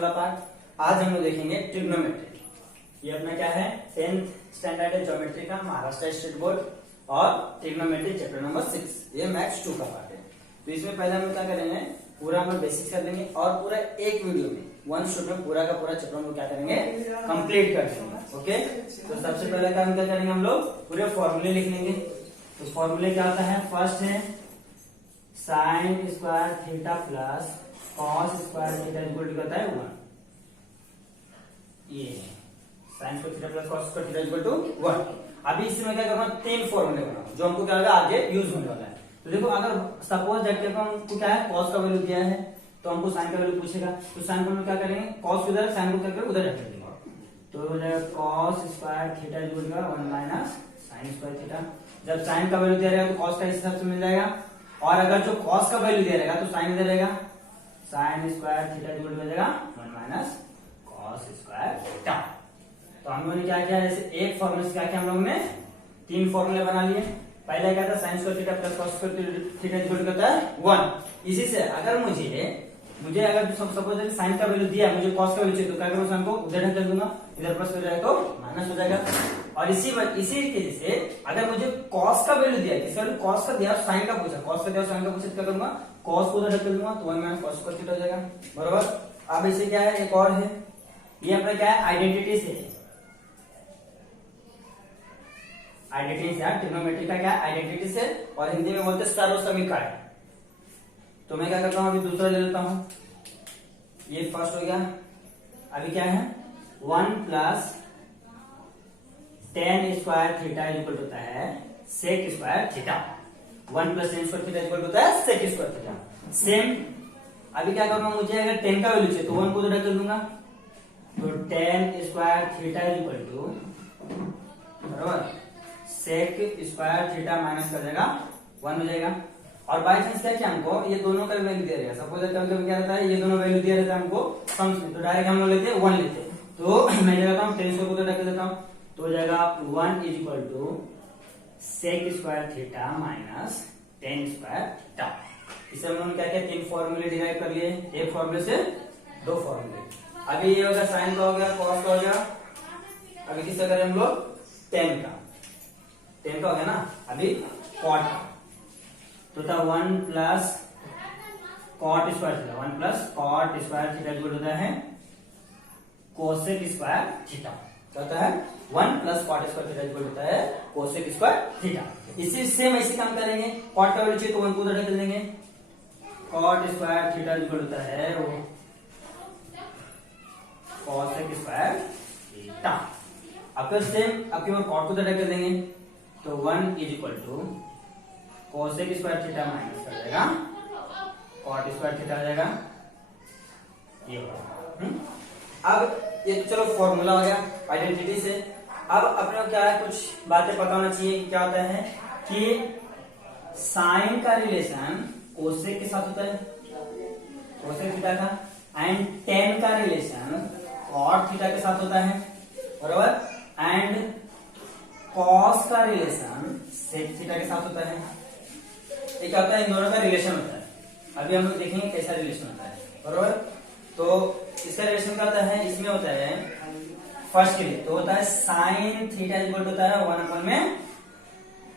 वाला पार्ट। आज हम लोग देखेंगे ट्रिग्नोमेट्री। ये अपना क्या है 10th स्टैंडर्ड है ज्योमेट्री का, महाराष्ट्र स्टेट बोर्ड, और ट्रिग्नोमेट्री चैप्टर नंबर 6, ये मैथ्स 2 का पार्ट है। तो इसमें पहले हम क्या करेंगे, पूरा हम बेसिक्स कर देंगे और पूरा एक वीडियो में वन शॉट में पूरा का पूरा चैप्टर हम क्या करेंगे कंप्लीट कर देंगे। ओके, तो सबसे पहले काम क्या करेंगे, हम लोग पूरे फॉर्मूले लिख लेंगे। तो फॉर्मूले क्या होता है, फर्स्ट है sine square theta plus cos square theta equal to होता है 1। ये sine square theta plus cos square theta equal to 1। अभी इसमें क्या करना, 3 फॉर्मूले बनाओ जो हमको क्या होगा आगे यूज होने वाला है। तो देखो, अगर सपोज दैट हमको क्या है कॉस का वैल्यू दिया है तो हमको साइन का वैल्यू पूछेगा, तो साइन को हम क्या करेंगे, कॉस उधर है साइन को करके उधर रख देंगे। तो हो जाएगा cos square theta equal to 1 minus sine square theta. जब साइन का वैल्यू दिया रहेगा तो कॉस का इस हिसाब से मिल जाएगा, और अगर जो कॉस का वैल्यू दिया रहेगा तो साइन इधर रहेगा, sine square theta equal to हो जाएगा 1 माइनस कॉस स्क्वायर थीटा। तो हम लोगों ने क्या किया, जैसे एक फॉर्मूले से क्या किया, हम लोगों ने 3 फॉर्मूले बना लिए। पहले क्या था sine square theta plus cos square theta equal to होता है 1। इसी से अगर मुझे अगर सपोज साइन का वैल्यू दिया, मुझे कॉस का वैल्यू चाहिए, तो क्या करूंगा, साइन को उधर ढक दूंगा, इधर प्लस हो जाएगा तो माइनस हो जाएगा। और इसी तरीके से अगर मुझे कॉस का वैल्यू दिया, इसका वैल्यू कॉस का दिया, साइन का पूछा, कॉस का दिया साइन का पूछा, क्या करूंगा, कॉस को उधर ढक दूंगा तो 1 माइनस कॉस स्क्वायर थीटा हो जाएगा। बराबर। अब इसे क्या है, एक और है, ये अपना क्या है आइडेंटिटी से, आइडेंटिटी से ट्रिग्नोमेट्री का क्या आइडेंटिटी से, और हिंदी में बोलते सर्व समीकरण। तो मैं क्या करता हूं, अभी दूसरा ले लेता हूं, ये फर्स्ट हो गया। अभी क्या है 1 plus tan square theta equal होता है sec square theta. 1 plus tan square theta equal होता है सेक स्क्वायर थीटा। सेम अभी क्या करूंगा, मुझे अगर 10 का वैल्यू चाहिए तो 1 को उधर कर दूंगा, तो tan square theta equal to बराबर सेक स्क्वायर थीटा माइनस कर देगा 1 हो जाएगा। और बाई चांस क्या हमको ये दोनों का वैल्यू दे रहेगा, सपोज कभी क्या रहता है, ये दोनों वैल्यू दिया रहता है हमको सम्स में, तो डायरेक्ट हम लोग लेते हैं 1 लेते हैं। तो मैं जाता हूँ 10 को रख देता हूँ, तो हो जाएगा 1 is equal to sec square theta minus tan square theta. इसे हम लोग क्या क्या 3 फॉर्मूले डिराइव कर लिए, एक फॉर्मूले से 2 फॉर्मूले। अभी ये होगा साइन का हो गया, कॉस का हो गया, अभी किसका करें हम लोग 10 का हो गया ना। अभी कॉट का तो था 1 plus cot square theta, 1 plus cot square theta equal होता है कोसेक स्क्वायर थीटा। क्या होता है 1 plus cot square theta equal होता है कोसेक स्क्वायर थीटा। इसी सेम ऐसे काम करेंगे, कॉट का वैल्यू चाहिए तो 1 को उधर ढक देंगे, कॉट स्क्वायर थीटा इक्वल होता है वो कोसेक स्क्वायर थीटा। अब फिर सेम आपके और कॉट को उधर ढक देंगे, तो 1 is equal to cosec square theta minus कर देगा कॉट स्क्वायर थीटा आ जाएगा, ये होगा। अब ये चलो फॉर्मूला हो गया आइडेंटिटी से। अब अपने को क्या है, कुछ बातें पता होना चाहिए कि क्या होता है कि साइन का रिलेशन कोसेक के साथ होता है, कोसेक थीटा का, एंड टेन का रिलेशन कॉट थीटा के साथ होता है, बराबर, एंड कॉस का रिलेशन सेक थीटा के साथ होता है। ये क्या होता है, इन दोनों का रिलेशन होता है। अभी हम लोग देखेंगे कैसा रिलेशन होता है, बराबर। तो इसका रिलेशन क्या होता है, इसमें होता है फर्स्ट के लिए तो होता है साइन थीटा इक्वल होता है 1 में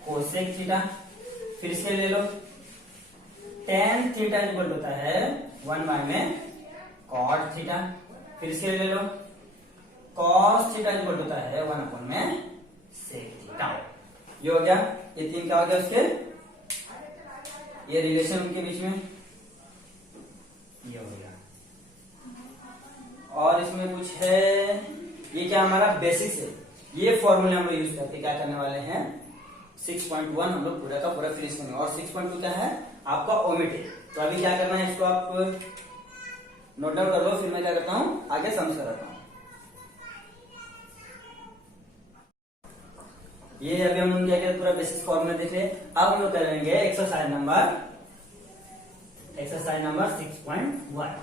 कोसेक थीटा। फिर इसके ले लो टेन थीटा इक्वल होता है 1 में कॉट थीटा। फिर इसके ले लो कॉस थीटा इक्वल होता है 1 में सेक थीटा। ये हो गया, ये 3 क्या हो गया उसके, ये रिलेशन उनके बीच में ये हो गया। और इसमें कुछ है, ये क्या हमारा बेसिक्स है, ये फॉर्मूले हम लोग यूज करके क्या करने वाले हैं 6.1 हम लोग पूरा का पूरा फिनिश करेंगे। और 6.2 क्या है आपका ओमिटेड। तो अभी क्या करना है, इसको आप नोट डाउन कर लो, फिर मैं क्या करता हूँ आगे समझ कराता हूँ। ये अभी हम लोग क्या पूरा बेसिक फॉर्मूला देख रहे। अब हम लोग करेंगे एक्सरसाइज नंबर 6.1।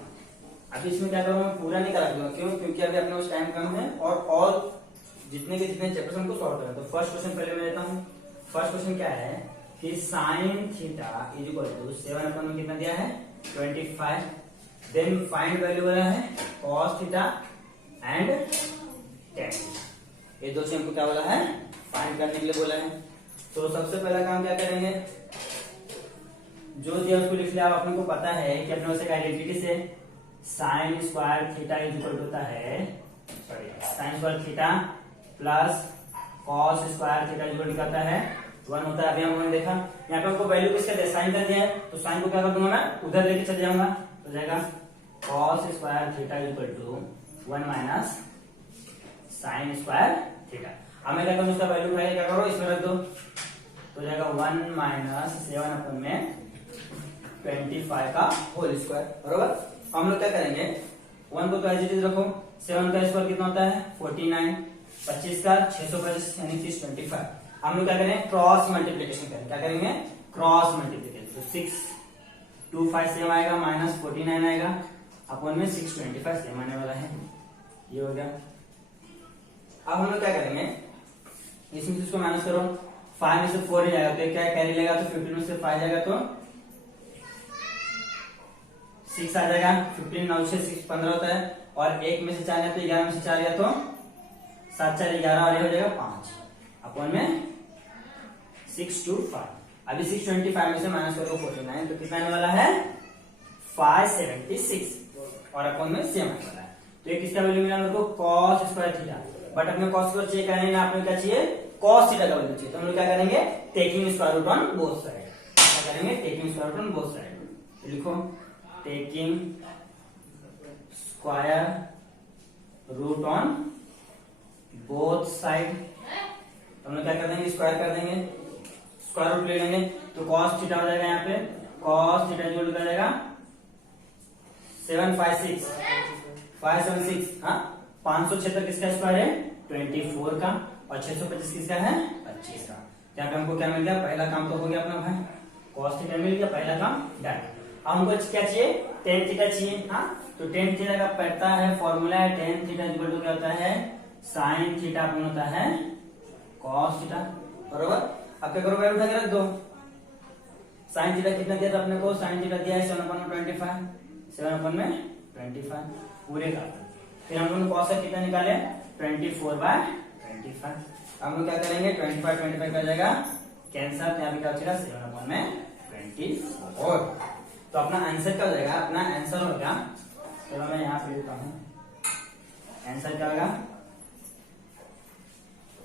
अभी इसमें क्या करूंगा, पूरा नहीं करा दूंगा, क्यों, क्योंकि अभी अपने पास टाइम कम है और जितने के जितने चैप्टर्स हमको सॉल्व करना है। तो फर्स्ट क्वेश्चन पहले मैं लेता हूँ। फर्स्ट क्वेश्चन क्या है कि sine theta is equal to 7 अपन में कितना दिया है 25। देन फाइंड वैल्यू बोला है cos थीटा एंड tan, ये दो चीज हमको क्या बोला है फाइंड करने के लिए बोला है। तो सबसे पहला काम क्या करेंगे, जो दिया उसको लिख लिया। आप अपने को पता है कि अपने उसे आइडेंटिटी से sign square theta is equal होता है, sorry sine square theta plus cos square theta is equal करता है 1 होता है। अभी हमने देखा यहाँ पे हमको वैल्यू किसका दिया, साइन का दिया है, तो साइन को क्या कर दूंगा मैं उधर लेके चले जाऊंगा, तो जाएगा cos square theta is equal to 1 minus sine square theta. अब मैं क्या करूँ, उसका वैल्यू उठाइए, क्या करो इसमें रख दो, तो जाएगा 1 माइनस 7 अपन में 25 का होल स्क्वायर, बरोबर। हम लोग क्या करेंगे, 1 को तो एज इट इज रखो, 7 का स्क्वायर कितना होता है 49, 25 का 625 यानी 25। हम लोग क्या करें, क्रॉस मल्टीप्लीकेशन करें, क्या करेंगे क्रॉस मल्टीप्लीकेशन, तो 6 2 5 सेम आएगा माइनस 49 आएगा अपन में 625 सेम आने वाला है, ये हो गया। अब हम लोग क्या करेंगे, इसमें से इसको माइनस करो, 5 में से 4 ही जाएगा तो क्या कैरी लेगा, तो 15 में से 5 जाएगा तो 6 आ जाएगा, 15 9 6 6 15 होता है, और 1 में से 4 गया तो 11 में से 4 गया तो 7 4 11 और ये हो जाएगा 5 अपन में 6 2 5। अभी 625 में से माइनस करो 49 तो कितना आने वाला है 576 और अपन में सेम आने वाला है। तो ये किसका वैल्यू मिला मेरे को, कॉस स्क्वायर थीटा, बट अपने कॉस को चेक करने आपने क्या चाहिए कॉस थीटा का वैल्यू चाहिए, तो हम लोग क्या करेंगे taking square root on both side, क्या करेंगे taking square root on both side, तो लिखो taking square root on both side, तो हम लोग क्या कर देंगे स्क्वायर कर देंगे, स्क्वायर रूट ले लेंगे, तो cos थीटा हो जाएगा यहाँ पे cos थीटा जो लिखा जाएगा 756 576, हाँ 576 किसका स्क्वायर है 24 का, और 625 किसका है 25 का। यहाँ पे हमको क्या मिल गया, पहला काम तो हो गया अपना भाई, cos थीटा मिल गया, पहला काम डन। अब हमको क्या चाहिए tan थीटा चाहिए, हाँ तो tan थीटा का पड़ता है फॉर्मूला है tan थीटा इक्वल टू क्या होता है sin थीटा अपन होता है cos थीटा, बरोबर। अब क्या करो वैल्यू उठा के रख दो, sin थीटा कितना दिया था अपने को, sin थीटा दिया है 7/25, 7/25 पूरे का, फिर हम लोग cos का कितना निकाले 24/25। हम लोग क्या करेंगे 25 का जाएगा कैंसर, यहाँ पे क्या बचेगा 7/24। तो अपना आंसर क्या हो जाएगा, अपना आंसर होगा, चलो मैं यहाँ पे लिखता हूँ, आंसर क्या होगा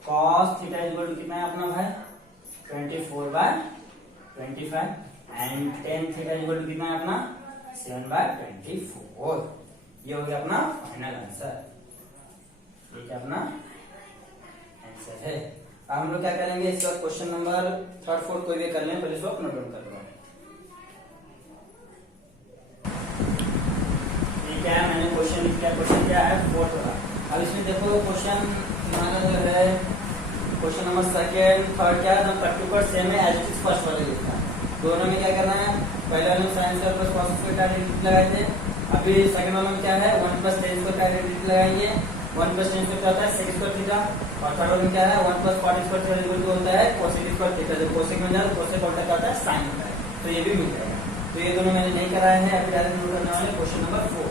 cos थीटा इक्वल टू कितना है अपना भाई 24/25 and tan theta equal to कितना है अपना 7/24। ये हो गया अपना फाइनल आंसर, ठीक है अपना आंसर है। अब हम लोग क्या करेंगे, इसका क्वेश्चन नंबर 3 4 कोई भी कर लें, पहले इसको नोट डाउन कर लो, ठीक है। मैंने क्वेश्चन लिख दिया, क्वेश्चन क्या है 4 वाला। अब इसमें देखो क्वेश्चन हमारा जो है क्वेश्चन नंबर 2nd 3rd क्या है, पर्टिकुलर सेम है एज इट इज फर्स्ट वाले लिखना, दोनों में क्या करना है, पहले वाले में sine square plus cos square का आइडेंटिटी लगाए थे, अभी सेकंड वाले में क्या है 1 प्लस tan स्क्वायर का आइडेंटिटी लगाएंगे, 1 प्लस tan स्क्वायर क्या होता है sec स्क्वायर थीटा, और थर्ड वाले में क्या है 1 plus cot square theta equal to होता है cosec स्क्वायर थीटा, जब cosec बन जाए तो cosec उल्टा क्या होता है sin होता है, तो ये भी मिल जाएगा। तो ये दोनों मैंने नहीं कराए हैं, अभी डायरेक्ट नोट करने वाले क्वेश्चन नंबर 4।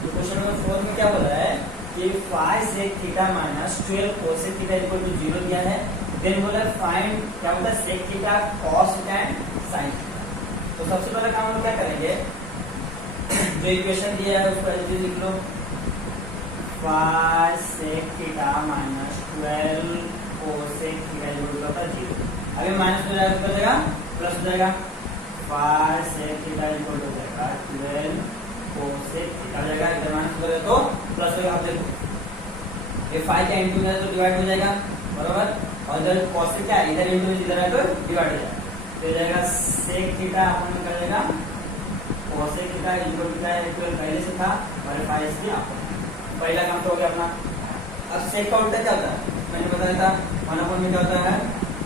तो क्वेश्चन नंबर 4 में क्या बोला है कि 5 sec theta minus 12 cosec theta equal to 0 दिया है, देन बोला फाइंड क्या होता है sec theta cos theta and sin theta. तो सबसे पहले काम हम क्या करेंगे, जो इक्वेशन दिया है उसको ऐसे लिख लो 5 sec theta minus 12 cosec theta equal होता है 0। अभी माइनस हो जाएगा तो जाएगा प्लस हो जाएगा, 5 sec थीटा इक्वल हो जाएगा 12 cosec थीटा हो जाएगा, इधर माइनस करें तो प्लस होगा। आप देखो ये 5 का इंटू है तो डिवाइड हो जाएगा, बराबर, और इधर cosec क्या है इधर इंटू इधर है तो डिवाइड हो जाएगा, तो जाएगा sec थीटा अपन कर देगा cosec थीटा इक्वल टू क्या है, इक्वल पहले से था और 5 इसलिए आपको पहला काम तो हो गया अपना। अब sec का उल्टा क्या होता है, मैंने बताया था 1/, में क्या होता है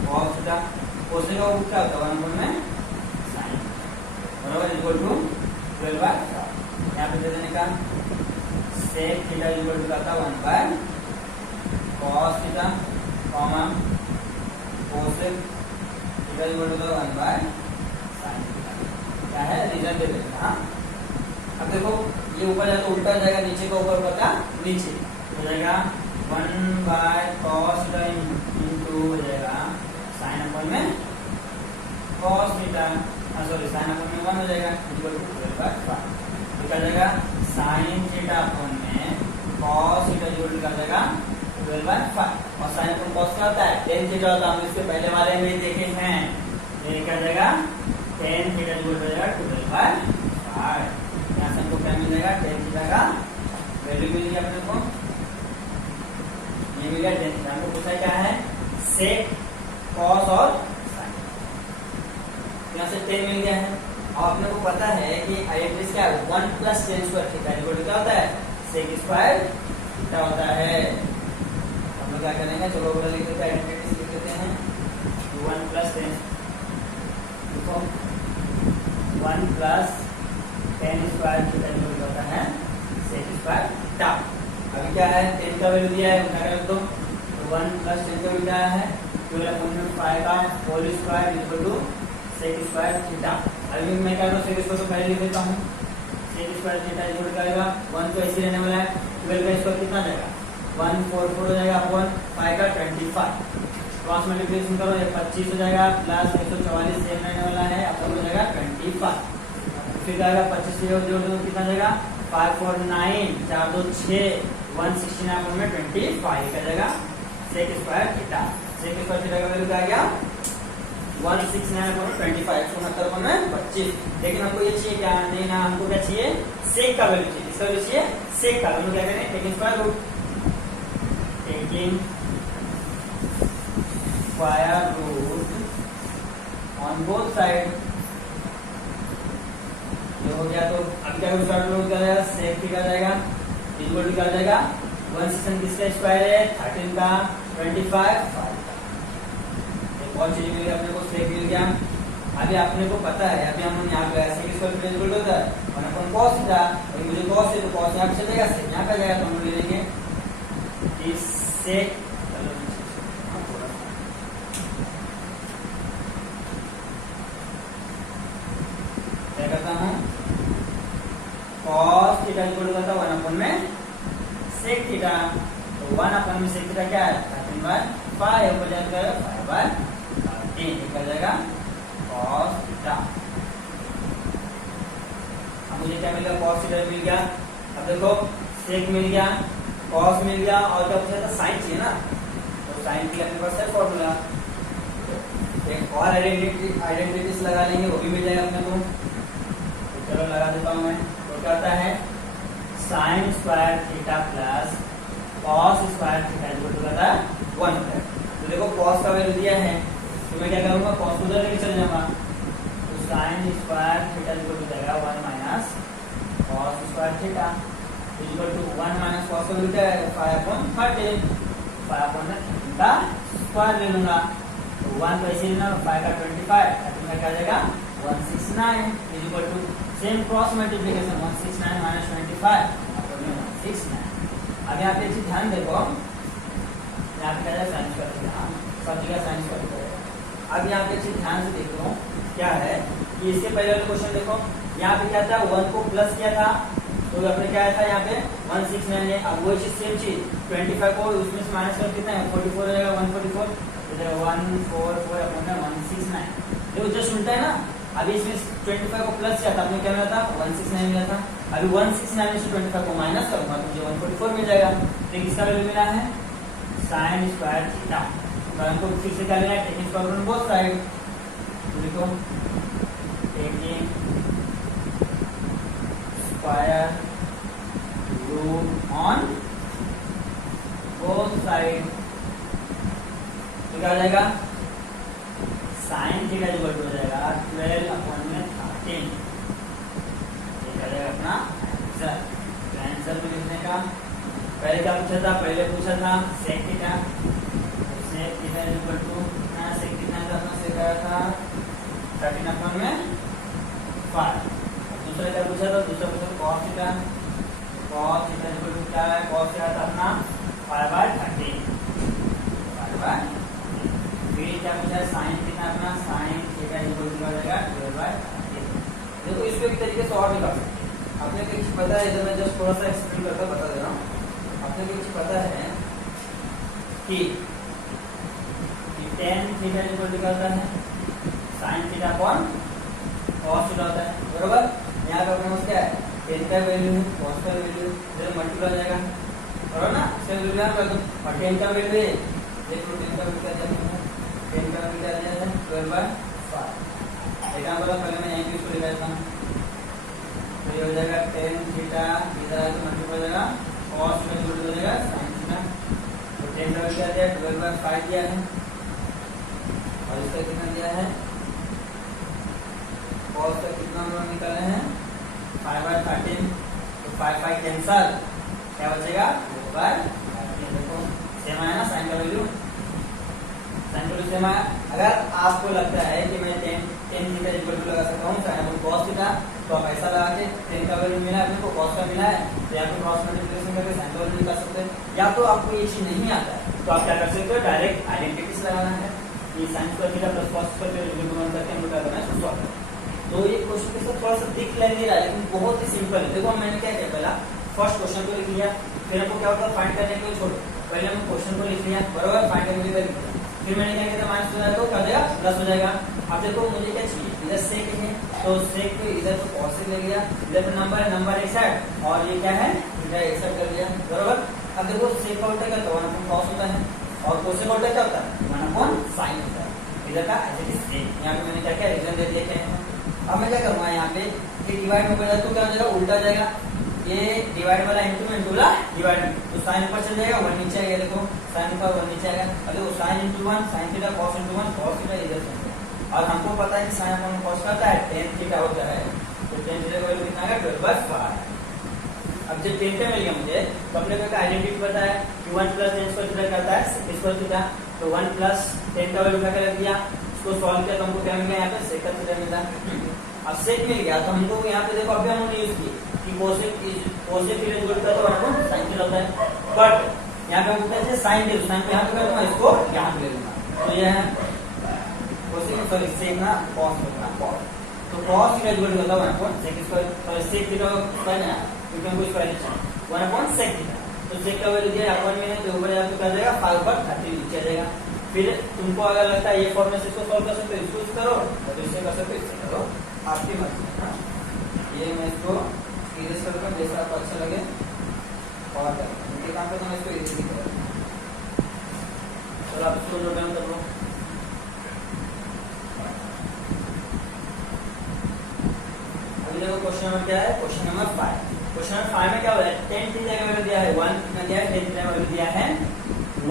cos थीटा, cosec का उल्टा क्या होता है 1/, में sin, बराबर इक्वल टू 12/4। यहाँ पे दे देने का sec थीटा इक्वल टू क्या था 1/, cos theta comma cosec theta equal to 1/sin theta, क्या है रीजन दे देना, हाँ अब देखो ये ऊपर जाए तो उल्टा हो जाएगा, नीचे का ऊपर का नीचे हो जाएगा 1/cos थीटा इंटू हो जाएगा साइन अपॉन में cos theta, sorry sine upon में 1 हो जाएगा इक्वल टू 12/5। तो क्या जाएगा साइन थीटा अपॉन में cos थीटा इक्वल टू क्या जाएगा 12/5। और साइन अपॉन cos क्या होता है tan थीटा होता है, हम इसके पहले वाले में देखे हैं। ये क्या जाएगा tan थीटा इक्वल टू हो जाएगा 12/5। यहाँ से हमको क्या मिल जाएगा tan थीटा का वैल्यू मिल गया अपने को, ये मिल गया tan थीटा। हमको पूछा क्या है sec cos और sin, यहाँ से tan मिल गया है। और अपने को पता है कि आइडेंटिटी क्या है 1 + tan square theta equal to क्या होता है sec स्क्वायर थीटा होता है। हम लोग क्या करेंगे, चलो ऊपर लिख देते हैं, आइडेंटिटी लिख देते हैं 1 + tan, देखो 1 + tan square theta equal to होता है sec स्क्वायर थीटा। अभी क्या है tan का वैल्यू दिया है, उठा कर रख दो, तो 1 + tan का वैल्यू क्या है 12/5 का whole square equal to sec square theta. अभी मैं क्या करूँ sec स्क्वायर को पहले लिख देता हूँ, sec square theta equal to आएगा 1 तो ऐसे रहने वाला है, 12 का स्क्वायर कितना जाएगा 144 हो जाएगा अपॉन 5 का 25, क्रॉस मल्टीप्लिकेशन करो ये 25 हो जाएगा प्लस 144 सेम रहने वाला है अपॉन हो जाएगा 25। फिर आएगा 25 से जोड़ दो कितना जाएगा 549 4 2 6 169 अपॉन में 25 का जाएगा sec square theta. sec square theta का वैल्यू क्या आ गया 169 अपॉन 25 169 अपॉन में 25। लेकिन हमको ये चाहिए क्या, नहीं ना हमको क्या चाहिए sec का वैल्यू चाहिए, इसका वैल्यू चाहिए sec का। हम क्या करें taking square root, taking square root on both side, ये हो गया। तो अब क्या स्क्वायर रूट क्या जाएगा sec थीटा जाएगा इक्वल टू क्या जाएगा 169 किसका स्क्वायर है 13 का 25 5 का। एक और चीज मिल गया अपने को sec मिल गया। अभी अपने को पता है, अभी हम यहाँ पे sec स्क्वायर थीटा इक्वल होता है 1 अपॉन cos थीटा, और मुझे cos है तो cos यहाँ पे चलेगा sec यहाँ पे जाएगा, तो हम ले लेंगे इस sec क्या करता हूँ cos थीटा इक्वल टू करता 1 अपॉन में sec थीटा, तो 1 अपॉन में sec थीटा क्या है 13/5 ऊपर जाएगा 5/13 निकल जाएगा cos थीटा। अब मुझे क्या मिल गया cos थीटा मिल गया। अब देखो sec मिल गया cos मिल गया और क्या पूछा था sin चाहिए ना, तो sin के लिए अपने पास है फॉर्मूला। एक और आइडेंटिटीज लगा लेंगे वो भी मिल जाएगा अपने को, चलो लगा देता हूँ मैं। तो क्या होता है sine square theta plus cos square theta equal to होता है 1 है। तो देखो कॉस का वैल्यू दिया है, तो मैं क्या करूँगा कॉस को उधर लेके चल जाऊंगा, तो sine square theta equal to जाएगा 1 - cos square theta equal to 1 - cos का वैल्यू क्या है 5/13, 5/13 का स्क्वायर ले लूंगा, तो 1 तो ऐसे लेना 5 का 25 13 का क्या जाएगा 169 equal to same cross multiplication 169 - 25 upon में 169। अब यहाँ पे एक चीज ध्यान देखो, यहाँ पे क्या है साइन स्क्वायर थीटा, सब जगह साइन स्क्वायर थीटा। अब यहाँ पे एक चीज ध्यान से देखो क्या है कि इसके पहले वाला क्वेश्चन देखो, यहाँ पे क्या था 1 को प्लस किया था तो अपने क्या था यहाँ पे 169 है। अब वो चीज सेम चीज 25 को उसमें से माइनस कर कितना है 44 हो जाएगा 144 तो जाएगा 144 अपॉन में 169। देखो जस्ट उल्टा है ना, अभी इसमें 25 को प्लस किया था आपने क्या मिला था 169 मिला था, अभी 169 में से 25 को माइनस करूंगा तो मुझे 144 मिल जाएगा। तो किसका वैल्यू मिला है साइन स्क्वायर थीटा। तो हमको फिर से क्या लेना है taking square root both side, तो देखो taking square root on both side, तो क्या हो जाएगा साइन थीटा इक्वल टू हो जाएगा 12 अपॉन में 13, ये क्या जाएगा अपना आंसर। तो आंसर में लिखने का पहले क्या पूछा था, पहले पूछा था sec theta, sec theta equal to कितना, सेक कितना था अपना, सेक आया था 13 अपॉन में 5। दूसरा क्या पूछा था, दूसरा पूछा cos theta, cos theta equal to क्या है, कॉस क्या था अपना 5/13, 5/13। फिर क्या पूछा है साइन कितना अपना, साइन थीटा इक्वल टू हो जाएगा 12/13। देखो इसको एक तरीके से और भी कर सकते हैं, आपने एक चीज पता है, इधर मैं जस्ट थोड़ा सा एक्सप्लेन करता बता दे रहा हूँ। आपने एक चीज पता है कि tan थीटा इक्वल टू क्या होता है, sin theta upon cos theta होता है, बरोबर। यहाँ पे अपने पास क्या है, tan का वैल्यू है, cos का वैल्यू इधर मल्टीप्लाई हो जाएगा, बरोबर ना। इसका वैल्यू यहाँ कर दो, और tan का वैल्यू है, देखो tan का वैल्यू क्या जाता है, tan का वैल्यू क्या जाता है 12/5। एग्जांपल पहले मैं यहीं पे इसको लिखा देता हूँ, तो ये हो जाएगा tan थीटा इधर आके मल्टीप्लाई हो जाएगा cos थीटा इक्वल टू हो जाएगा sin थीटा। तो tan का वैल्यू क्या दिया है 12/5 दिया है, और इसका कितना दिया है, cos का कितना हम लोग निकाले हैं 5/13। तो 5 कैंसल, क्या बचेगा 2/13। देखो सेम आया ना sin का वैल्यू, sin का वैल्यू सेम आया। अगर आपको लगता है कि मैं tan थीटा इक्वल टू लगा सकता हूँ sin अपॉन cos थीटा, तो आप ऐसा लगा के tan का वैल्यू मिला है, अपने को cos का मिला है, तो यहाँ पे क्रॉस मल्टीप्लिकेशन करके sin का वैल्यू निकाल सकते हैं। या तो आपको ये चीज नहीं आता है तो आप क्या कर सकते हो, डायरेक्ट आइडेंटिटीज लगाना है, ये sin square theta plus cos square equal to 1 करके हम लोग क्या करना है उसको सॉल्व करना। तो ये क्वेश्चन के साथ थोड़ा सा दिख लग नहीं रहा है, लेकिन बहुत ही सिंपल है। देखो मैंने क्या किया, पहला फर्स्ट क्वेश्चन को लिख लिया, फिर हमको क्या होता है फाइंड करने के लिए छोड़ो, पहले हम क्वेश्चन को लिख लिया, बराबर, फाइंड करने के लिए फिर मैंने क्या किया माइनस हो जाएगा तो क्या हो जाएगा प्लस हो जाएगा। अब देखो मुझे क्या चाहिए, इधर सेक है तो सेक इधर तो cos ले लिया, इधर नंबर है, नंबर एक साइड, और ये क्या है इधर एक साइड कर लिया, बराबर। अब देखो सेक का उल्टा क्या होता है 1 cos होता है, और कोसेक का उल्टा क्या होता है 1 sin होता है। इधर का ऐसे ही सेक, यहाँ पे मैंने क्या किया रीजन दे दिया क्या है। अब मैं क्या करूँगा, यहाँ पे ये डिवाइड में बजाय तो क्या हो जाएगा उल्टा जाएगा, ये डिवाइड वाला इंटू में, इंटू वाला डिवाइड में, तो साइन ऊपर चल जाएगा 1 नीचे आएगा। देखो साइन ऊपर 1 नीचे आएगा, और देखो sine into 1 sine theta, cos into 1 cos theta इधर से। और हमको पता है कि साइन अपॉन cos का होता है tan थीटा होता है, तो tan थीटा का वैल्यू कितना आएगा 12/5। अब जब tan का मिल गया मुझे, तो अपने को आइडेंटिटी पता है कि 1 प्लस tan स्क्वायर थीटा करता है sec स्क्वायर थीटा, तो 1 प्लस tan का वैल्यू क्या कर दिया, इसको सॉल्व किया तो हमको क्या मिल गया, यहाँ पे sec थीटा मिला। अब sec मिल गया तो हमको यहाँ पे देखो अभी हमने यूज की कि cosec theta equal to sin theta होता है, बट यहाँ पे हम कैसे sin ले, sin को यहाँ पे कर दूंगा, इसको यहाँ पे ले लूंगा, तो ये है cosec, सॉरी sec ना cos होगा cos, तो cos थीटा इक्वल टू होता है 1 sec square, sorry sec theta square है क्योंकि हमको स्क्वायर चाहिए 1 sec थीटा। तो sec का वैल्यू दिया अपन में है, तो ऊपर जाके क्या जाएगा 5/13 नीचे जाएगा। फिर तुमको अगर लगता है ये फॉर्मूला से इसको सॉल्व कर सकते हो, इसको यूज करो, तो इससे कर सकते हो, इससे करो, आपकी मर्जी है। ये मैं इसको इरेज करता हूं जैसा आपको अच्छा लगे, और इनके काम पे तो मैं इसको इरेज नहीं करूंगा। चलो आप इसको नोट डाउन कर लो। अभी देखो क्वेश्चन नंबर क्या है, क्वेश्चन नंबर 5। क्वेश्चन नंबर 5 में क्या हो रहा है, tan थीटा का वैल्यू दिया है 1, कितना दिया है, tan थीटा का वैल्यू दिया है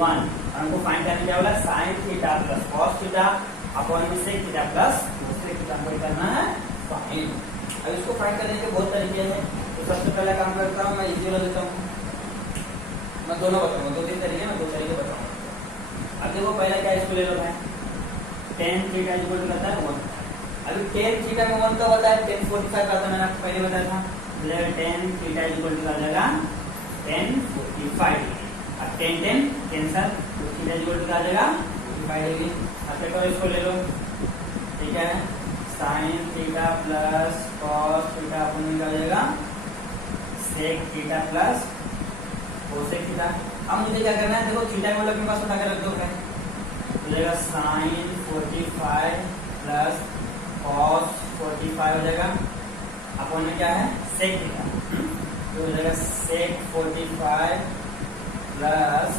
1, हमको फाइंड करने क्या बोला sin theta plus cos theta upon sec theta plus cosec theta हमको करना है फाइंड। अब इसको फाइंड करने के बहुत तरीके हैं, तो सबसे पहला काम करता हूँ मैं इजी वाला देता हूँ, मैं दोनों बताऊंगा, 2-3 तरीके में 2 तरीके बताऊंगा। अब देखो पहला क्या इसको ले लो भाई, tan थीटा इक्वल टू करता है 1। अभी tan थीटा में 1 का होता है tan 45 का था, मैंने आपको पहले बताया था, tan थीटा इक्वल टू आ जाएगा tan 45, अब tan कैंसल, तो थीटा इक्वल टू आ जाएगा 45 डिग्री। अब देखो इसको ले लो, ठीक है, sin theta plus cos theta अपन निकाल जाएगा sec theta plus cosec theta. अब मुझे क्या करना है, देखो थीटा का मतलब मेरे पास उठा के रख दो, हो जाएगा sin 45 प्लस cos 45 हो जाएगा, अपन में क्या है sec थीटा, तो हो जाएगा sec 45 प्लस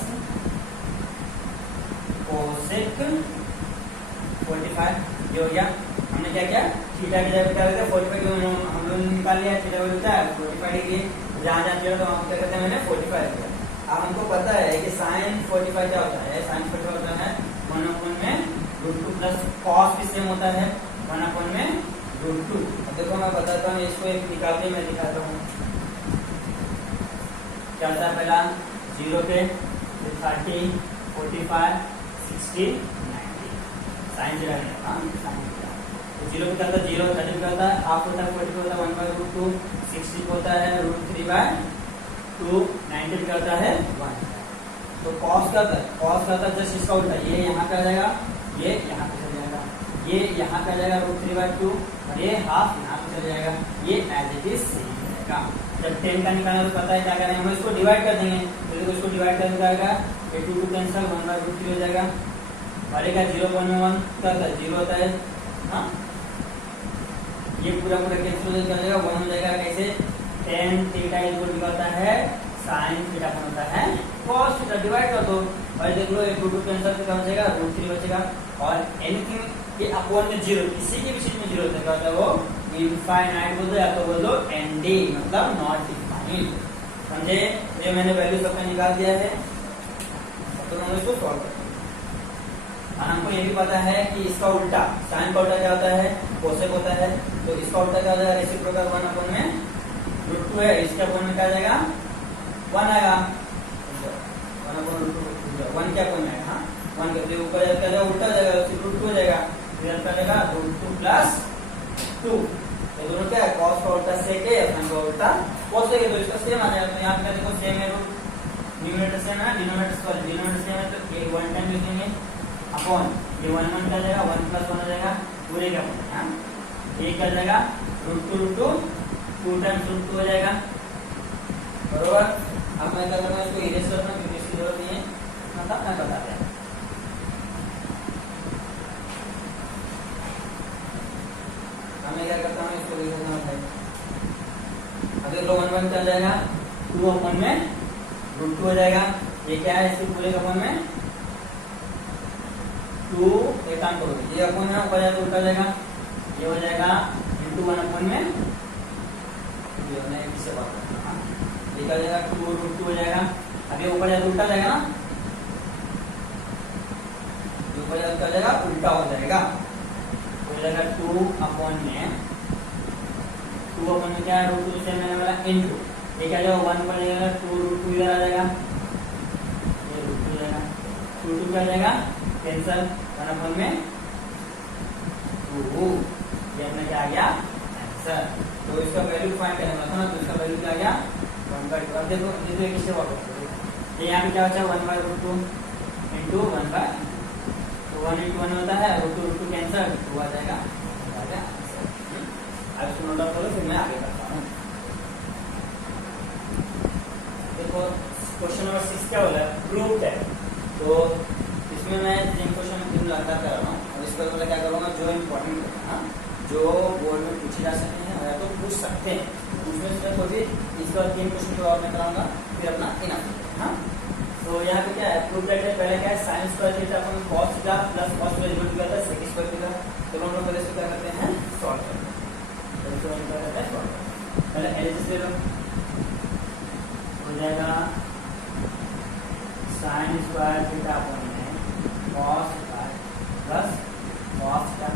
cosec 45, ये हो गया। हमने क्या किया, थीटा की जगह क्या होता है 45 हम लोग निकाल लिया, थीटा होता है 45 डिग्री, जहाँ जहाँ थीटा तो हम क्या करते हैं मैंने 45 किया। अब हमको पता है कि sin 45 क्या होता है, sin 45 होता है 1/में √2 प्लस cos भी सेम होता है 1/में √2। अब देखो मैं बताता हूँ, इसको एक निकाल के मैं दिखाता हूँ क्या होता है। पहला 0 पे 30 45 60 90 साइन जीरो तो 0 पे क्या होता है 0, 30 पे होता है हाफ होता है 40 पे होता है 1/√2, 60 पे होता है √3/2, 90 पे क्या होता है 1। तो cos का cos का जस्ट इसका उल्टा, ये यहाँ पे आ जाएगा, ये यहाँ पे चल जाएगा, ये यहाँ पे आ जाएगा √3/2, और ये हाफ यहाँ पे चल जाएगा, ये एज इट इज सेम है। जाएगा। जब 10 का निकालना तो पता है क्या करेंगे, हम इसको डिवाइड कर देंगे। तो देखो इसको डिवाइड करने का आएगा, ये 2 2 कैंसिल, 1/√3 हो जाएगा। और एक 0.1 क्या होता है, 0 होता है। हाँ, ये पूरा पूरा कैंसिल हो जाएगा, 1 हो जाएगा। कैसे, tan थीटा इक्वल निकलता है sin थीटा अपन होता है cos थीटा, डिवाइड कर दो। और देख लो, ये 2 2 कैंसिल तो क्या हो जाएगा, √3 बचेगा। और एनीथिंग ये अपॉन में 0, किसी के भी चीज में 0 होता है, क्या होता है वो इनफाइनाइट बोल दो या तो बोल दो एनडी, मतलब नॉट डिफाइंड। समझे, ये मैंने वैल्यू सबका निकाल दिया है, तो हम इसको सॉल्व करते हैं। और हमको ये भी पता है कि इसका उल्टा, साइन का उल्टा क्या होता है, कोसेक होता है। तो इसका उल्टा क्या हो जाएगा, रेसिप्रोकल 1 अपॉन में √2 है, इसके अपॉन में क्या आ जाएगा, 1 आएगा। 1 अपॉन √2, 1 क्या अपॉन में है, हाँ 1 के ऊपर जाएगा, उल्टा हो जाएगा, √2 हो जाएगा, फिर क्या जाएगा √2 + 2। तो दोनों क्या है, cos का उल्टा sec है, sin का उल्टा cosec है, तो इसका सेम आ जाएगा। तो यहाँ पे देखो सेम है, न्यूमरेटर सेम है, डिनोमिनेटर सेम है, तो ये 1 टाइम लिखेंगे अपॉन ये 1 1 क्या जाएगा, 1 + 1 हो जाएगा, पूरे का अपॉन, हाँ ये क्या जाएगा √2 2 टाइम्स √2 हो जाएगा, बरोबर। अब मैं क्या करूँगा, इसको इरेज करना, क्योंकि इसकी जरूरत नहीं है, मतलब मैं बता दिया। मैं क्या करता हूँ, इसको लिख देता हूँ। अगर लो 1 1 चल जाएगा, 2 अपॉन में √2 हो जाएगा। ये क्या है, इसके पूरे अपॉन में 2, एक काम करो, ये अपॉन में ऊपर जाएगा, उल्टा जाएगा, ये हो जाएगा × 1 अपॉन में, ये होना है, किससे बात करना, ये क्या हो जाएगा 2 √2 हो जाएगा। अब ये ऊपर जाएगा, उल्टा जाएगा ना, ये ऊपर जाएगा, जाएगा उल्टा हो जाएगा, हो जाएगा 2 अपॉन में, 2 अपॉन में क्या है, √2 से मैंने बोला इनटू, ये क्या जाएगा 1 पर जाएगा, 2 √2 इधर आ जाएगा, ये √2 जाएगा, 2 2 क्या जाएगा कैंसिल, 1 अपॉन में 2, ये अपना क्या आ गया आंसर। तो इसका वैल्यू फाइंड करना था ना, तो इसका वैल्यू क्या आ गया 1/2। देखो ये किससे वर्क करता है, ये यहाँ पे क्या बचा 1/√2 इनटू 1/, तो 1 × 1 होता है, √2 कैंसिल, 2 आ जाएगा, अब इसको नोट डाउन करो, फिर मैं आगे करता हूँ। देखो क्वेश्चन नंबर 6 क्या बोला है, प्रूफ है। तो इसमें मैं 3 क्वेश्चन 3 लगातार कर रहा हूँ, और इसका मैं क्या करूँगा, जो इम्पोर्टेंट है, जो बोर्ड में पूछे जा सकते हैं या तो पूछ सकते हैं, उसमें से कोई भी इसका 3 क्वेश्चन के बाद मैं कराऊंगा, फिर अपना इनफ। हाँ, तो यहाँ पे क्या है, प्रूफ दैट है, पहले क्या है साइन स्क्वायर थीटा अपन cos theta plus cos theta equal क्या होता है sec स्क्वायर थीटा। तो हम लोग पहले से क्या करते हैं, सॉल्व करते हैं। पहले एलएचएस ले लो, हो जाएगा साइन स्क्वायर थीटा अपॉन में cos square plus cos theta.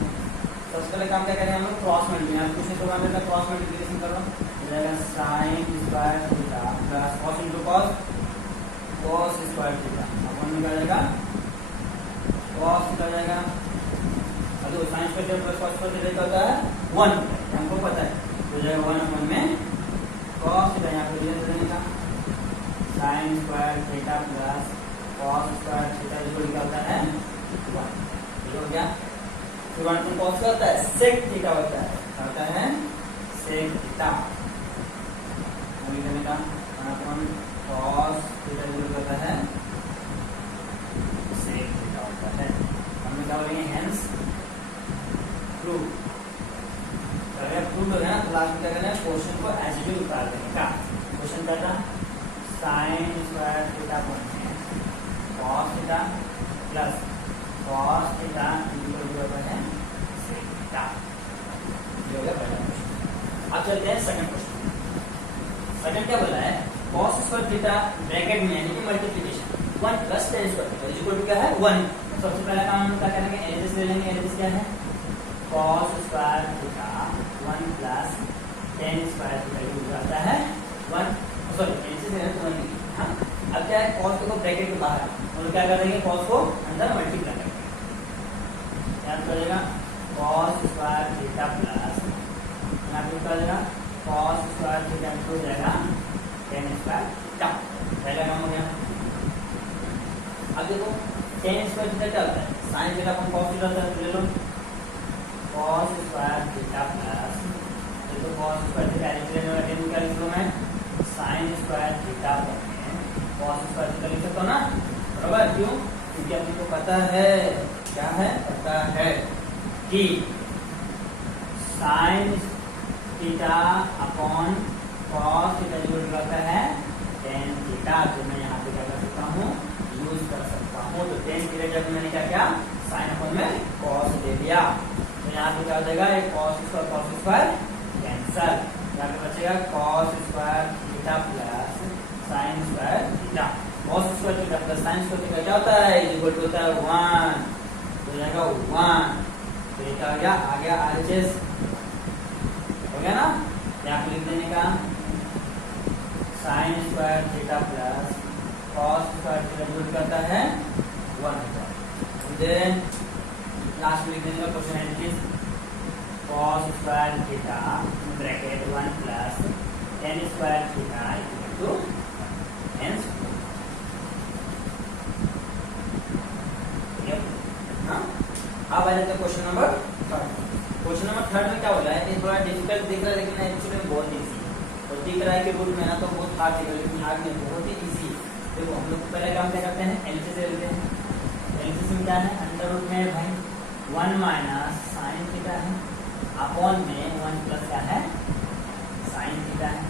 सबसे पहले काम क्या करें हम लोग, क्रॉस मल्टीप्लिकेशन, कुछ तो मान लेते क्रॉस मल्टीप्लिकेशन करो, हो जाएगा sign square theta plus cos × cos square theta upon में क्या जाएगा cos थीटा जाएगा। अब देखो sign square theta plus cos square theta क्या होता है 1, हमको पता है, हो जाएगा 1 अपॉन में cos थीटा, यहाँ पे लिख देने का sine square theta plus cos square theta equal क्या होता है 1, हो गया। फिर 1 अपॉन cos क्या होता है sec थीटा होता है, क्या होता है sec थीटा, लिखने का 1 अपॉन cos थीटा इक्वल होता है sec थीटा होता है। हम क्या बोलेंगे, हेंस प्रूव। अगर प्रूव हो गया ना, तो लास्ट में क्या करना है, क्वेश्चन को एज इट इज उतार देने का। क्वेश्चन क्या था, साइन स्क्वायर थीटा अपॉन में cos theta plus cos theta equal होता है sec थीटा। ये हो गया पहला क्वेश्चन। अब चलते हैं सेकंड क्वेश्चन। सेकंड क्या बोला है, cos स्क्वायर थीटा ब्रैकेट में यानी कि multiplication 1 + tan square theta equal to क्या है 1। सबसे पहला काम हम क्या करेंगे, एलएचएस ले लेंगे। एलएचएस क्या है, cos square theta 1 + tan square theta equal आता है 1, सॉरी एलएचएस ले तो 1। हां, अब क्या है, cos को ब्रैकेट के बाहर और क्या करेंगे, cos को अंदर मल्टीप्लाई करेंगे। याद करिएगा cos स्क्वायर थीटा प्लस यहाँ पे क्या हो जाएगा cos स्क्वायर थीटा हो जाएगा tan स्क्वायर थीटा। पहला काम हो गया। अब देखो tan स्क्वायर थीटा क्या होता है, sin थीटा अपन cos थीटा होता है, ले लो cos स्क्वायर थीटा प्लस, देखो cos स्क्वायर थीटा एलएचएस क्या लिख लूं मैं, sign square theta cos square theta लिख सकता हूँ ना, बराबर। क्यों? क्योंकि अपने को पता है, क्या है, पता है कि sine theta upon cos theta जो होता है टेन थीटा, जो मैं यहाँ पे क्या कर सकता हूँ, यूज कर सकता हूँ। तो टेन थीटा जब मैंने क्या किया, साइन अपॉन में कॉस दे दिया, तो यहाँ पे क्या हो जाएगा, एक कॉस स्क्वायर कैंसल, यहाँ पे बचेगा cos square theta plus sign square theta. Cos square theta plus sign square theta क्या होता है, इक्वल टू होता है 1, तो जाएगा 1, तो ये क्या हो गया, आ गया RHS, हो गया ना। यहाँ पे लिख देने का sine square theta plus cos square theta equal करता है 1, देन लास्ट में लिख देने का question entries, cos square theta bracket 1 plus tan square theta equal to n square. अब आ जाते हैं क्वेश्चन नंबर 3। क्वेश्चन नंबर 3 में क्या बोला है, ये थोड़ा डिफिकल्ट दिख रहा है लेकिन एक्चुअली में बहुत इजी है, और दिख रहा है कि रूट में ना तो बहुत हार्ड दिख रहा है, लेकिन हार्ड में बहुत ही इजी। देखो हम लोग पहले काम क्या करते हैं, एलसीएस लेते हैं। एलसीएस में क्या है, अंडर रूट में भाई 1 माइनस साइन थीटा है अपॉन में 1 प्लस क्या है, साइन थीटा है।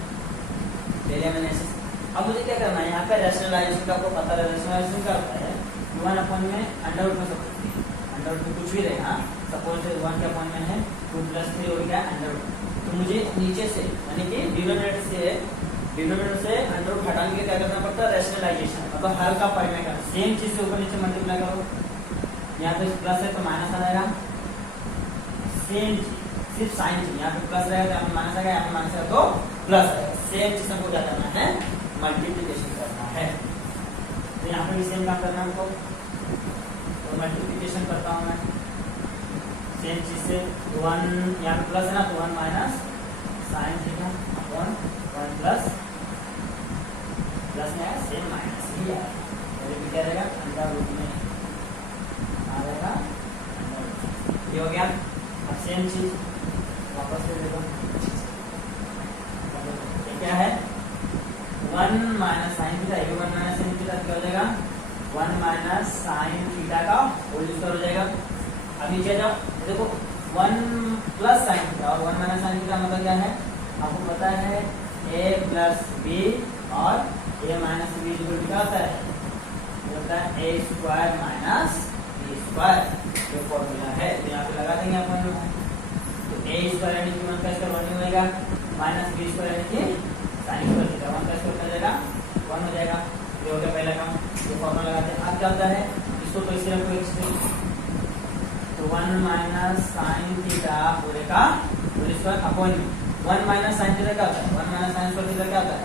ले लिया मैंने। अब मुझे क्या करना है, यहाँ पे रैशनलाइजेशन का आपको पता है, रैशनलाइजेशन क्या होता है, 1 अपॉन में अंडर रूट में सब अंडर रूट में कुछ भी रहेगा, सपोज 1 के अपॉन में है 2 प्लस 3 हो गया अंडर रूट, तो मुझे नीचे से यानी कि डिनोमिनेटर से अंडर रूट हटाने के क्या करना पड़ता है, रैशनलाइजेशन, मतलब हर का परिमेय करना। सेम चीज से ऊपर नीचे मल्टीप्लाई करो, यहाँ पे प्लस है तो माइनस आ जाएगा, सेम चीज सिर्फ साइन चीज, यहाँ पे प्लस रहेगा तो यहाँ पे माइनस आएगा, यहाँ पे माइनस आएगा तो प्लस आएगा। सेम चीज हमको क्या करना है, मल्टीप्लिकेशन करना है। तो यहाँ पे भी सेम काम करना है हमको, तो मल्टीप्लिकेशन करता हूँ मैं सेम चीज से, 1 यहाँ पे प्लस है ना, तो 1 minus sine theta upon 1 plus में आया सेम माइनस ही आया, तो क्या रहेगा, अंडर रूट में आ जाएगा, ये हो गया। अब सेम चीज वापस से देखो, ये क्या है, 1 माइनस साइन थीटा, ये 1 माइनस साइन थीटा क्या हो जाएगा, 1 माइनस साइन थीटा का होल स्क्वायर हो जाएगा। अब नीचे जाओ, देखो 1 प्लस साइन थीटा और 1 माइनस साइन थीटा मतलब क्या है, आपको पता है a प्लस बी और a माइनस बी इक्वल क्या होता है, होता है a square minus b square, जो फॉर्मूला है। तो यहाँ पे लगा देंगे अपन, तो a स्क्वायर यानी कि 1 का स्क्वायर 1 होगा, माइनस b स्क्वायर यानी कि साइन स्क्वायर थीटा 1 का स्क्वायर हो जाएगा 1 हो जाएगा। ये हो गया पहला काम, ये फॉर्मूला लगाते हैं। अब क्या होता है, इसको तो इसी रखो x, तो 1 माइनस साइन थीटा पूरे का whole square upon 1 minus sine theta क्या होता है, 1 माइनस साइन स्क्वायर थीटा क्या होता है,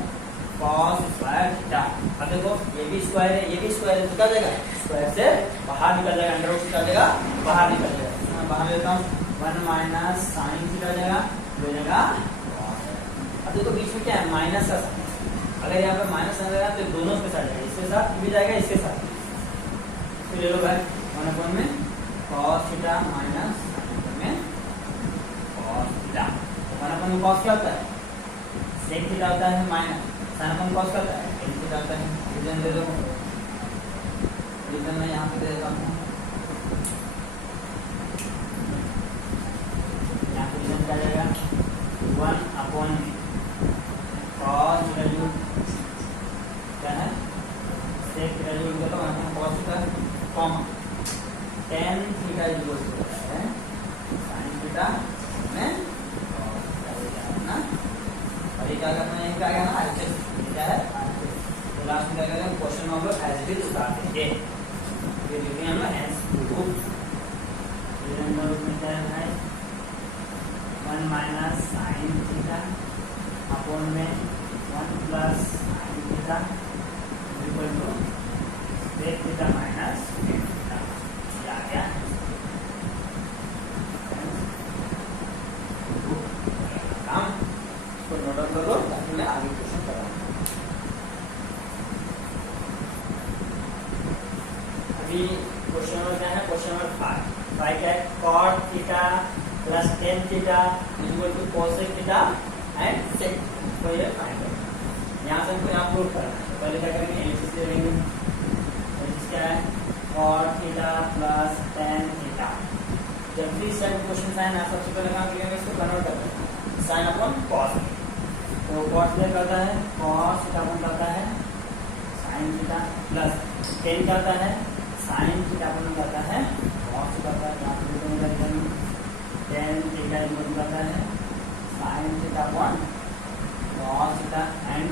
cos स्क्वायर थीटा। अब देखो ये भी स्क्वायर है, ये भी स्क्वायर है, तो क्या जाएगा, स्क्वायर से बाहर निकल जाएगा, अंडर रूट से क्या जाएगा, बाहर निकल जाएगा। मैं बाहर लेता हूँ, 1 माइनस साइन थीटा हो जाएगा, हो जाएगा। अब देखो बीच में क्या है, माइनस का साइन, अगर यहाँ पे माइनस आ जाएगा तो दोनों के साथ जाएगा, इसके साथ भी जाएगा, इसके साथ। तो ले लो भाई 1 अपॉन में cos थीटा माइनस में cos थीटा, 1 अपॉन में cos क्या होता है, sec थीटा होता है, माइनस sin अपॉन cos क्या होता है, tan थीटा होता है। रीजन दे दो, रीजन मैं यहाँ पे दे देता हूँ, यहाँ पे रीजन क्या जाएगा, 1 अपॉन cos वैल्यू क्या है, sec वैल्यू तो 1 upon cos theta comma tan theta equal होता है sin थीटा में ना, और ये क्या करना है, क्या है ना RHS, क्या है RHS। तो लास्ट में क्या करेंगे, क्वेश्चन हम लोग एज इट इज उतार देंगे, ये लिखते हैं हम लोग हैंस प्रूफ। अंडर रूट में क्या है, 1 माइनस साइन थीटा अपॉन में 1 plus sine theta equal to sec theta minus theta, ये आ गया। काम इसको नोट डाउन कर लो ताकि मैं आगे क्वेश्चन कराऊं। अभी क्वेश्चन नंबर क्या है, क्वेश्चन नंबर 5 क्या है, cot theta plus tan theta equal to cosec theta and sec इसको ये फाइंड करना है। यहाँ से हमको यहाँ प्रूव करना है। तो पहले क्या करेंगे, एलएचएस ले लेंगे। एलएचएस क्या है, cot theta plus tan theta. जब भी इस टाइप क्वेश्चन आए ना, सबसे पहले काम करेंगे इसको कन्वर्ट कर देना साइन अपॉन कॉस। तो cot क्या करता है, cos थीटा बन जाता है sin थीटा प्लस tan क्या होता है, sin थीटा बन जाता है cos थीटा का। यहाँ पे लिखेंगे tan थीटा बन जाता है sin theta upon cos theta and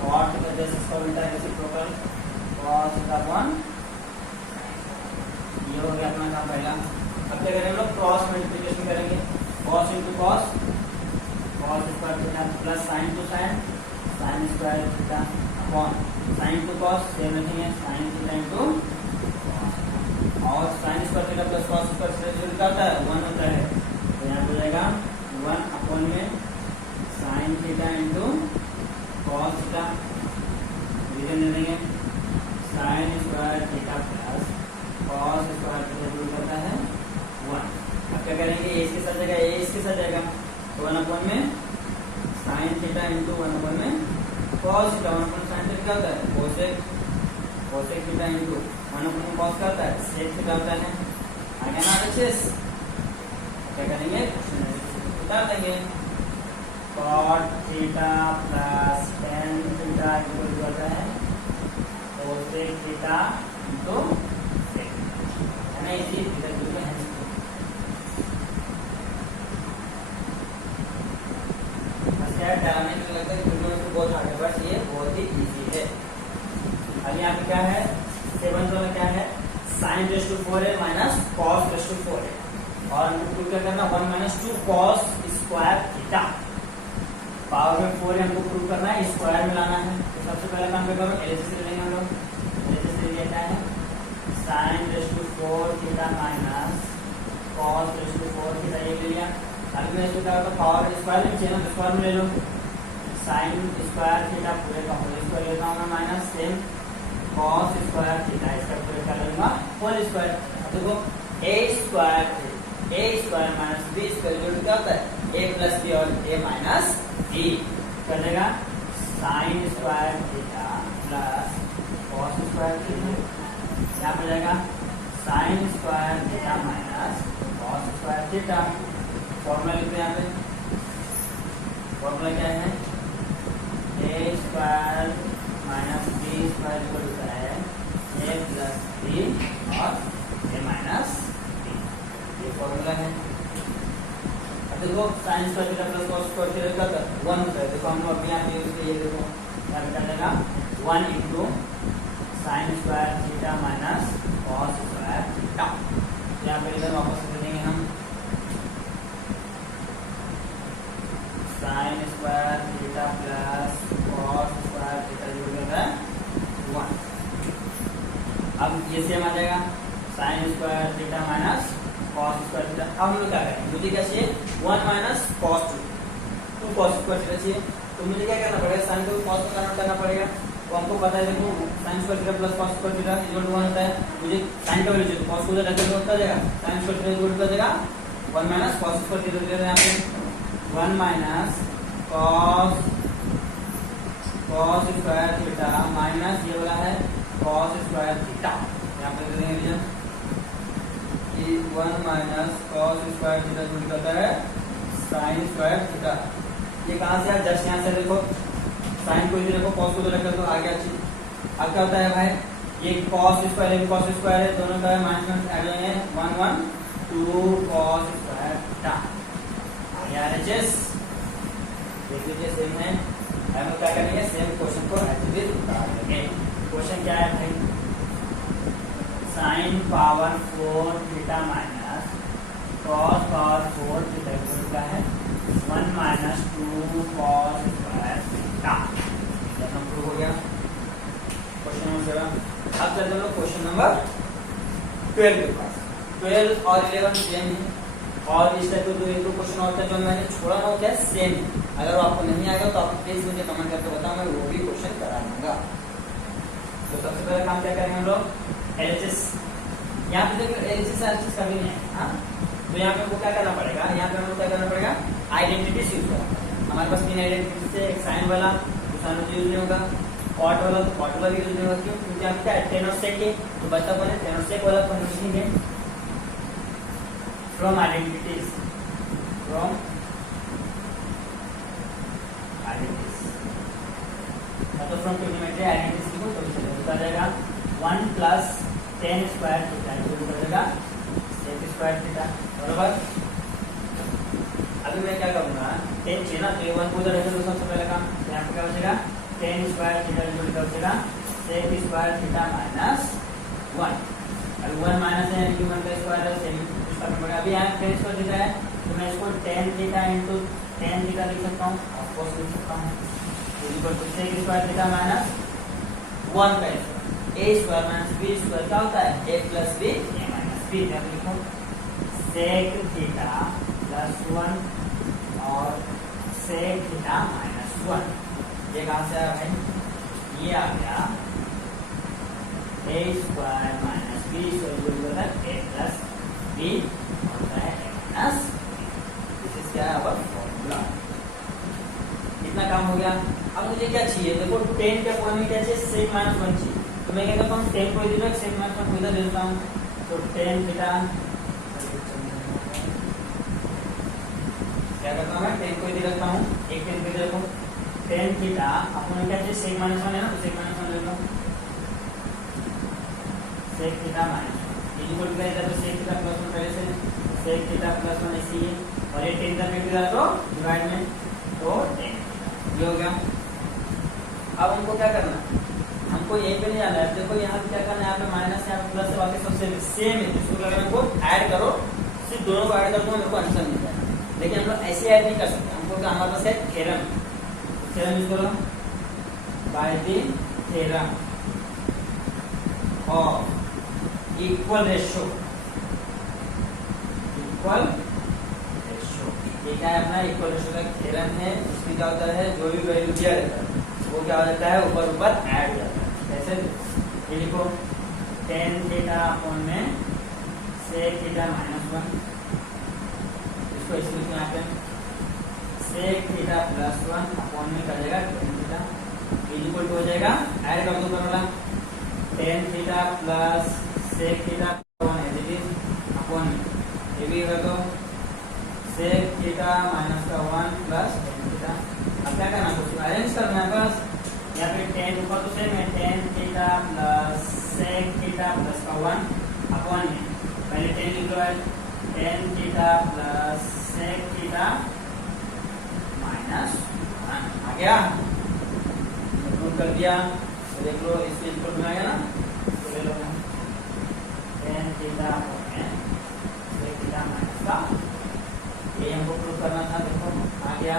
cot theta जैसे इसका उल्टा रेसिप्रोकल cos थीटा अपॉन। ये हो गया अपना काम पहला। अब क्या करेंगे हम लोग, क्रॉस मल्टीप्लिकेशन करेंगे। cos into cos, cos square theta plus sin to sin, sin square theta upon sin to cos, same रखेंगे sin थीटा इंटू और sin square theta plus cos square theta जो क्या होता है 1 होता है। तो यहाँ पे जाएगा 1 अपॉन में sin theta into cos theta, division दे देंगे sin square theta plus cos square theta जो होता है 1। अब क्या करेंगे, ए इसके साथ जाएगा, ए इसके साथ जाएगा। तो 1 अपॉन में sin थीटा इंटू 1 अपॉन में cos theta. 1 upon sin theta क्या होता है, cosec थीटा इंटू 1 अपॉन में cos क्या होता है, sec थीटा होता है। आगे ना एलएचएस क्या करेंगे, उतार देंगे cot theta plus tan theta equal to होता है cosec थीटा इंटू sec, है ना। इसी इधर भी है डायनामिक लगता है कि बहुत हार्ड है, बट ये बहुत ही इजी है। अब यहाँ पे क्या है, 7 वाला क्या है, sin raise to 4a minus cos raise to 4a और हमको क्या करना 1 minus 2 cos square theta. Power में 4 है, हमको प्रूव करना है, स्क्वायर में लाना है। तो सबसे पहले काम क्या करो, एलएचएस ले लेंगे हम लोग। एलएचएस ले लिया क्या है, sin raise to 4 theta minus cos raise to 4 theta, ये ले लिया। अभी मैं इसको क्या होगा, पावर स्क्वायर में चाहिए ना, स्क्वायर में ले लो। sin स्क्वायर थीटा पूरे का होल स्क्वायर लेता हूँ मैं minus same cos square theta, इसका पूरे का लूंगा होल स्क्वायर। अब देखो a square minus b square जो क्या होता है a प्लस b और a माइनस b कर देगा sin square theta plus cos square theta. यहाँ पे जाएगा sin square theta minus cos square theta. Formula लिखते हैं यहाँ पे, फॉर्मूला क्या है, a square minus b square equal होता है a प्लस b और a माइनस b, ये फॉर्मूला है। अब देखो sin square theta plus cos square theta का 1 होता है। देखो हम लोग अभी यहाँ पे यूज किए, देखो यहाँ पे क्या जाएगा 1 into sin square theta minus cos square theta. यहाँ पे इधर वापस कर देंगे हम sin square theta plus cos square theta जो होता है 1। अब ये सेम आ जाएगा sin square theta minus cos square theta. अब हम लोग क्या करेंगे, मुझे क्या चाहिए 1 minus cos 2 cos square theta चाहिए। तो मुझे क्या करना पड़ेगा, sin को cos में कन्वर्ट करना पड़ेगा। तो हमको पता है, देखो sin square theta plus cos square theta equal to 1 होता है। मुझे sin का वैल्यू चाहिए, cos को उधर रखकर क्या जाएगा, sin square theta equal to हो जाएगा 1 माइनस cos स्क्वायर थीटा। ले यहाँ पे 1 minus cos square theta minus ये वाला है cos स्क्वायर थीटा। यहाँ पे देखेंगे भैया कि 1 माइनस cos स्क्वायर थीटा जो निकलता है sin स्क्वायर थीटा। ये कहाँ से है, जस्ट यहाँ से देखो sin को इधर देखो, cos को इधर रखकर तो आ गया चीज। अब क्या होता है भाई, ये cos स्क्वायर है, cos स्क्वायर है, दोनों का माइनस ऐड हो जाएंगे 1 1 2 cos स्क्वायर थीटा। एलएचएस देख लीजिए सेम है। हम लोग क्या करेंगे, सेम क्वेश्चन को एक्चुअली उतार लेंगे। क्वेश्चन क्या है भाई, sin power 4 theta minus cos power 4 theta equal क्या है 1 minus 2 cos square theta. Prove हो गया क्वेश्चन नंबर 7। अब चलते हम लोग क्वेश्चन नंबर 12 के पास। 12 और 11 सेम है और इस टाइप का एक क्वेश्चन होता है जो मैंने छोड़ा ना, क्या सेम। अगर वो आपको नहीं आएगा तो आप प्लीज मुझे कमेंट करके बताओ, मैं वो भी क्वेश्चन करा दूंगा। तो सबसे पहले काम क्या करेंगे हम लोग, एलएचएस। यहाँ पे देखो एलएचएस एलएचएस कभी नहीं है, हाँ। तो यहाँ पे हमको क्या करना पड़ेगा, यहाँ पे हमको क्या करना पड़ेगा, आइडेंटिटी यूज करना। हमारे पास तीन आइडेंटिटी से, एक साइन वाला साइन यूज नहीं होगा, कॉट वाला तो कॉट वाला भी यूज नहीं होगा। क्यों? क्योंकि यहाँ क्या है टेन और सेक है, तो बच्चा बोले टेन और सेक वाला तो हम लिखेंगे फ्रॉम आइडेंटिटीज, फ्रॉम आइडेंटिटीज मतलब फ्रॉम ट्रिग्नोमेट्री आइडेंटिटीज लिखो तो बता जाएगा 1 plus tan square theta equal to जाएगा सेक स्क्वायर थीटा। बराबर। अभी मैं क्या करूंगा, टेन चाहिए ना, तो ये 1 को उधर रख दो सबसे पहले काम। यहाँ पे क्या बचेगा tan square theta equal to बचेगा सेक स्क्वायर थीटा माइनस 1। अभी 1 माइनस है यानी कि 1 का स्क्वायर है, सेक इसका पड़ेगा। अभी यहाँ टेन स्क्वायर थीटा है तो मैं इसको tan theta into tan theta लिख सकता हूँ, ऑफकोर्स लिख सकता हूँ, equal to sec square theta minus 1 का square. A square minus b square क्या होता है a plus b a minus b. क्या लिखो सेक थीटा प्लस 1 और सेक थीटा माइनस 1। ये कहां से आया भाई, ये आ गया ए स्क्वायर माइनस बी स्क्वायर ए प्लस बी होता है ए माइनस। दिस इज क्या है अब फॉर्मूला। इतना काम हो गया। अब मुझे क्या चाहिए, देखो 10 के फॉर्म में क्या चाहिए सेक माइनस 1 चाहिए, तो मैं क्या करता हूँ 10 को इधर रख सेक माइनस 1 को इधर ले लेता हूँ। तो 10 थीटा क्या करता हूँ मैं 10 को इधर रखता हूँ, एक 10 को इधर रखो, 10 थीटा अपन क्या चाहिए सेक माइनस 1 है ना, तो सेक माइनस 1 ले लो, sec theta minus 1 equal to इधर तो सेक थीटा प्लस 1 पहले से सेक थीटा प्लस 1 ऐसे ही है, और ये 10 का फैक्टर है तो डिवाइड में तो 10 ये हो गया। अब हमको क्या करना है, हमको यहीं पे नहीं जाना है। देखो यहाँ पे क्या करना है, यहाँ पे माइनस यहाँ पे प्लस है, बाकी सब सेम है, इसको क्या करना है ऐड करो, सिर्फ दोनों को ऐड कर दो मेरे को आंसर मिल जाएगा। लेकिन हम लोग ऐसे ऐड नहीं कर सकते, हमको क्या हमारे पास है थ्योरम, थ्योरम यूज करो by the theorem of equal ratio. Equal ratio ये क्या है अपना इक्वल रेशियो का थ्योरम है, इसमें क्या होता है जो भी वैल्यू दिया रहता है वो क्या हो जाता है ऊपर ऊपर ऐड हो जाता है। कैसे ये लिखो 10 थीटा अपॉन में सेक थीटा माइनस 1, इसको इस लिखो यहाँ पे सेक थीटा प्लस 1 अपॉन में कर देगा 10 थीटा इक्वल टू हो जाएगा ऐड कर दो ऊपर वाला 10 theta plus sec theta as it is upon में ये भी कर दो सेक थीटा माइनस का 1 प्लस 10 थीटा। अब क्या करना कुछ अरेंज करना है बस, यहाँ पे 10 ऊपर तो सेम है 10 theta plus sec theta plus का 1 अपॉन में पहले 10 लिख लो है 10 theta plus sec theta minus 1 आ गया, प्रूव कर दिया। तो देख लो इसके इक्वल में आ गया ना, तो ले लो 10 थीटा अपॉन में सेक थीटा माइनस का ये हमको प्रूव करना था, देखो आ गया।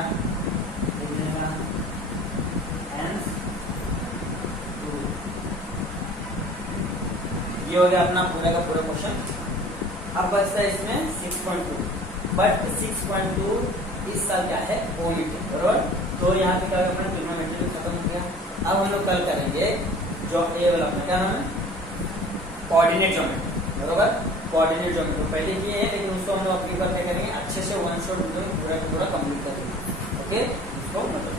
ये हो गया अपना पूरा का पूरा क्वेश्चन। अब बचता है इसमें 6.2, बट 6.2 इस साल क्या है ओमिटेड, बरोबर। तो यहाँ पे क्या अपना ट्रिग्नोमेट्री खत्म हो गया। अब हम लोग कल करेंगे जो ए वाला अपना क्या नाम है कोऑर्डिनेट ज्योमेट्री, बरोबर। कोऑर्डिनेट ज्योमेट्री पहले किए हैं लेकिन उसको हम लोग अपनी बार क्या करेंगे अच्छे से वन शॉट पूरा पूरा कंप्लीट करेंगे। ओके, उसको मतलब